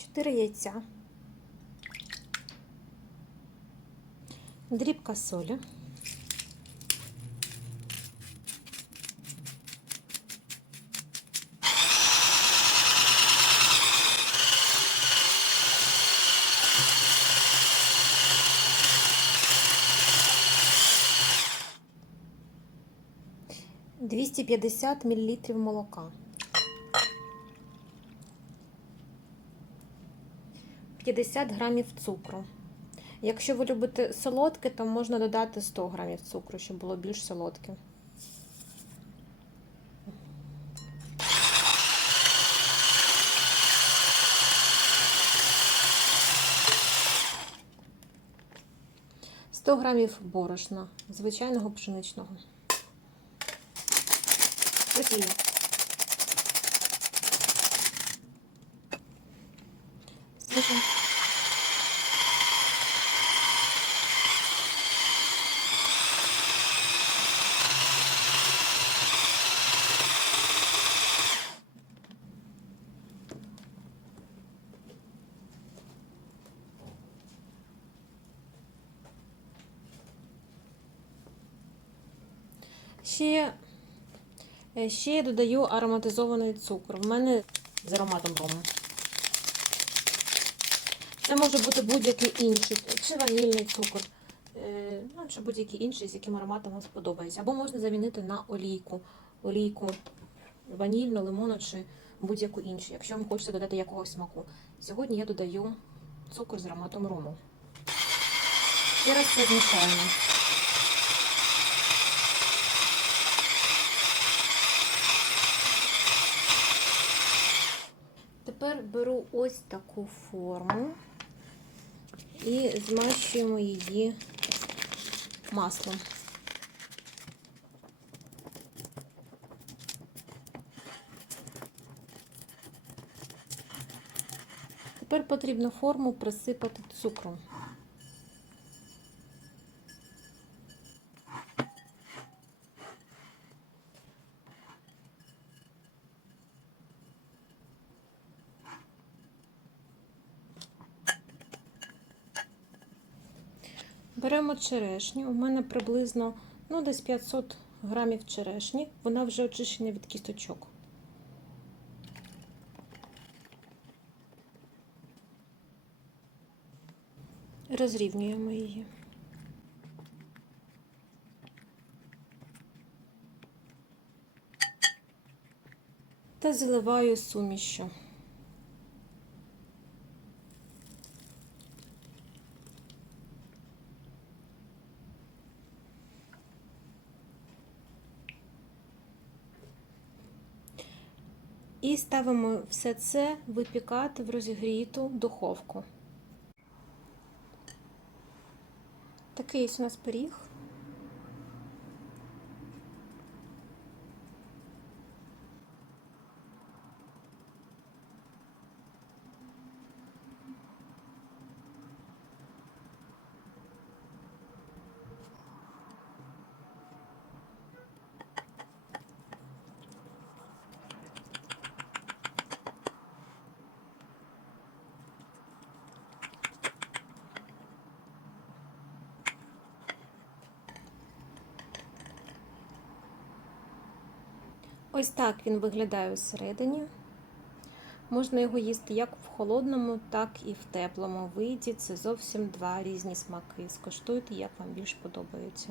4 яйця, дрібка солі, Двісті п'ятдесят мл молока. 50 грамів цукру. Якщо ви любите солодке, то можна додати 100 грамів цукру, щоб було більш солодке. Сто грамів борошна, звичайного пшеничного. Весілля. Слухай. Ще, е, ще додаю ароматизований цукор. В мене з ароматом рому. Це може бути будь-який інший, чи ванільний цукор, е, ну, чи будь-який інший, з яким ароматом вам сподобається. Або можна замінити на олійку. Олійку ванільну, лимонну чи будь-яку іншу, якщо вам хочеться додати якогось смаку. Сьогодні я додаю цукор з ароматом рому. Ще раз це змішаємо. Тепер беру ось таку форму і змащуємо її маслом. Тепер потрібно форму присипати цукром. Беремо черешню. У мене приблизно ну, десь 500 грамів черешні. Вона вже очищена від кісточок. Розрівнюємо її. Та заливаю сумішю. І ставимо все це випікати в розігріту духовку. Такий ось у нас пиріг. Ось так він виглядає всередині. Можна його їсти як в холодному, так і в теплому виді. Це зовсім два різні смаки. Скуштуйте, як вам більш подобається.